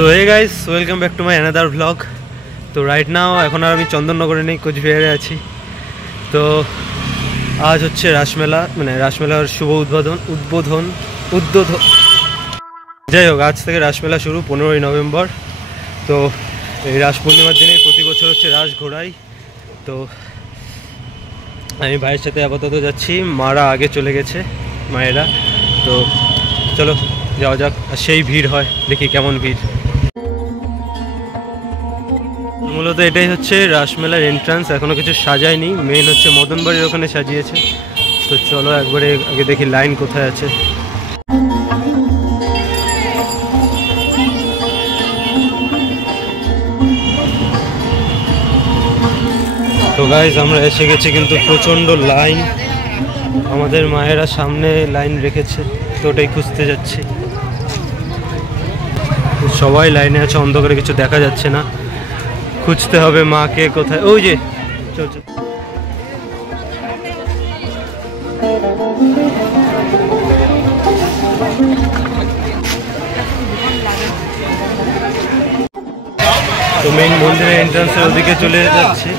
So hey guys, welcome back to my another blog. তো right now এখন আর আমি চন্দননগরে নেই, কোচবিহারে আছি। তো আজ হচ্ছে রাসমেলা, মানে রাসমেলার শুভ উদ্বোধন। যাই হোক, আজ থেকে রাসমেলা শুরু 15ই নভেম্বর। তো এই রাস পূর্ণিমার দিনে প্রতি বছর হচ্ছে রাস ঘোরাই। তো আমি ভাইয়ের সাথে আপাতত যাচ্ছি, মারা আগে চলে গেছে, মায়েরা। তো চলো যাওয়া যাক। আর সেই ভিড় হয়, দেখি কেমন ভিড়। মূলত এটাই হচ্ছে রাসমেলার এন্ট্রান্স, এখনো কিছু সাজায়নি, মেন হচ্ছে মদন বাড়ির ওখানে সাজিয়েছে। তো চলো একবারে আগে দেখি লাইন কোথায় আছে। তো গাইজ আমরা এসে গেছি, কিন্তু প্রচণ্ড লাইন। আমাদের মায়েরা সামনে লাইন রেখেছে, তো ওটাই খুঁজতে যাচ্ছি। সবাই লাইনে আছে, অন্ধকারে কিছু দেখা যাচ্ছে না, খুঁজতে হবে মাকে কোথায়। ওই যে চল চল। তো মেইন মন্দিরের এন্ট্রান্সের ওদিকে চলে যাচ্ছি।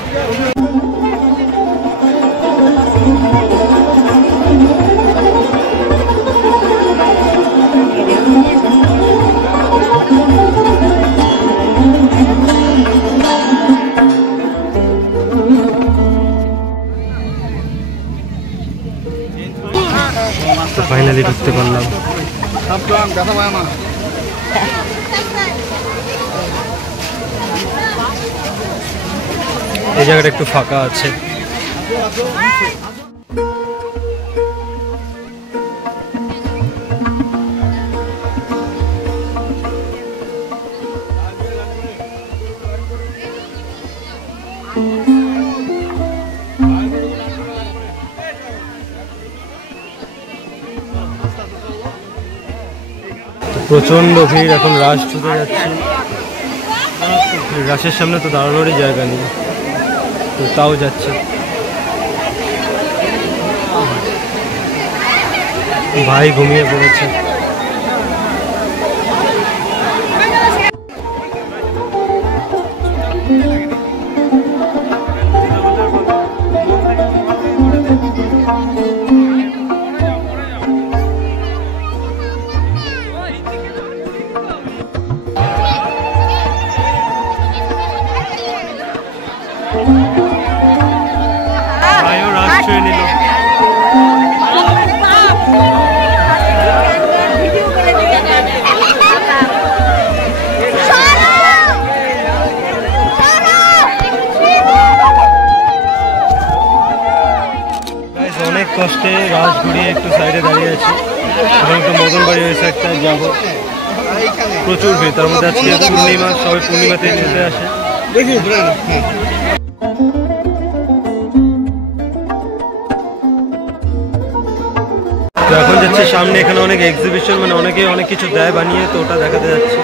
ফাইনালি ঢুকতে পারলাম। এই জায়গাটা একটু ফাঁকা আছে। প্রচন্ড ভিড়, এখন রাস ছুটে যাচ্ছে। রাসের সামনে তো দাঁড়ানোরই জায়গা নেই, তো তাও যাচ্ছে। ভাই ঘুমিয়ে পড়েছে। ভাইও রাস ছুঁয়ে নিল। অনেক কষ্টে রাস ঘুরিয়ে একটু সাইডে দাঁড়িয়ে আছি, এখন একটু মদন বাড়ি ওই সাইডটায় যাবো। প্রচুর ভিড়, তার মধ্যে আজকে পূর্ণিমা, সবাই পূর্ণিমাতে নিতে আসে। তো এখন যাচ্ছে সামনে, এখানে অনেক এক্সিবিশন, মানে অনেকে অনেক কিছু দেয় বানিয়ে, তো ওটা দেখাতে যাচ্ছে।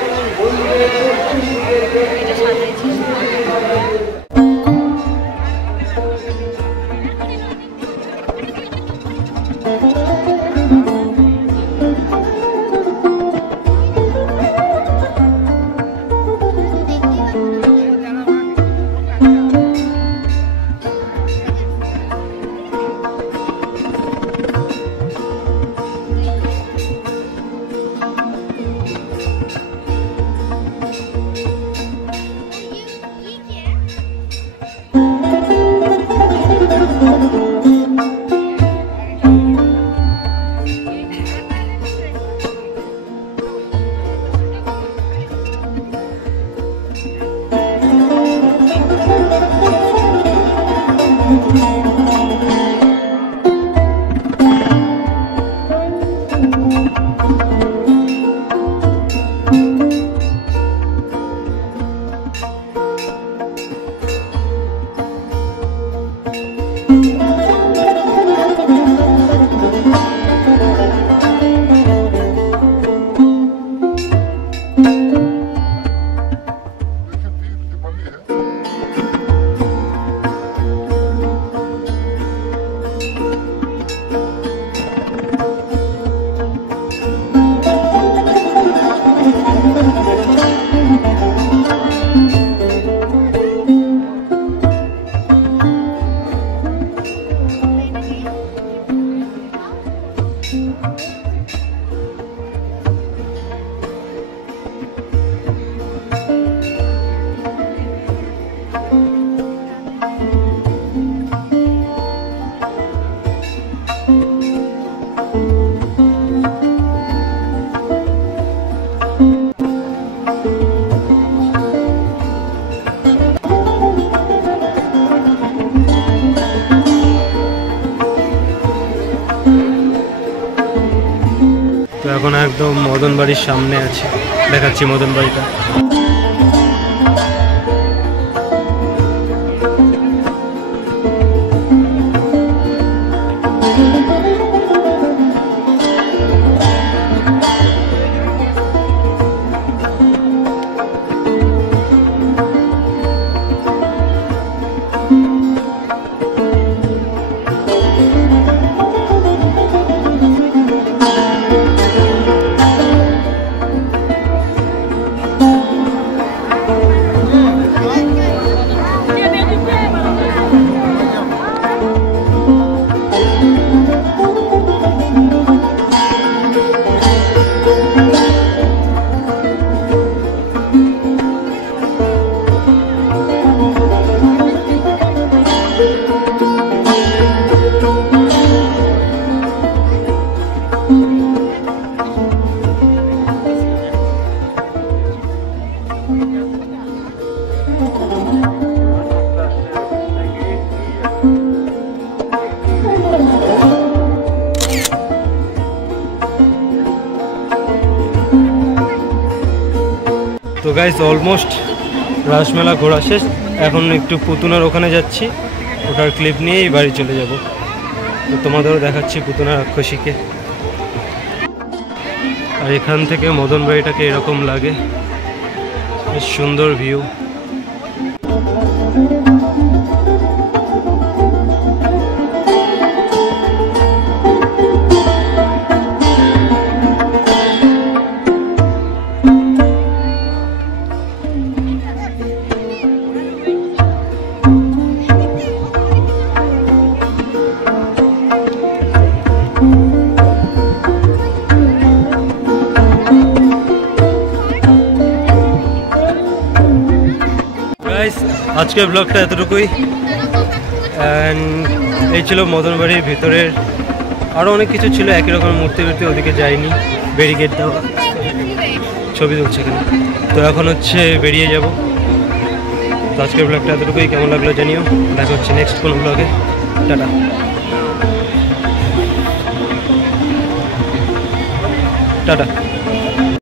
মদন বাড়ির সামনে আছি, দেখাচ্ছি মদন বাড়িটা। তো গাইস অলমোস্ট রাসমেলা ঘোরা শেষ, এখন একটু পুতুনার ওখানে যাচ্ছি, ওটার ক্লিপ নিয়েই বাড়ি চলে যাব। তো তোমাদেরও দেখাচ্ছি পুতুনা রাক্ষসীকে। আর এখান থেকে মদন বাড়িটাকে এরকম লাগে, বেশ সুন্দর ভিউ। আজকের ব্লগটা এতটুকুই, অ্যান্ড এই ছিল মদন বাড়ির ভিতরের। আরও অনেক কিছু ছিল, একই রকম মূর্তি ওদিকে যাইনি, ব্যারিকেড দেওয়া, ছবি তুলছে এখানে। তো এখন হচ্ছে বেরিয়ে যাব। তো আজকের ব্লগটা এতটুকুই, কেমন লাগলো জানিও। দেখা হচ্ছে নেক্সট কোনো ব্লগে। Tata tata.